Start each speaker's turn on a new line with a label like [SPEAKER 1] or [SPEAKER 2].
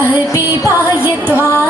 [SPEAKER 1] 爱比八月短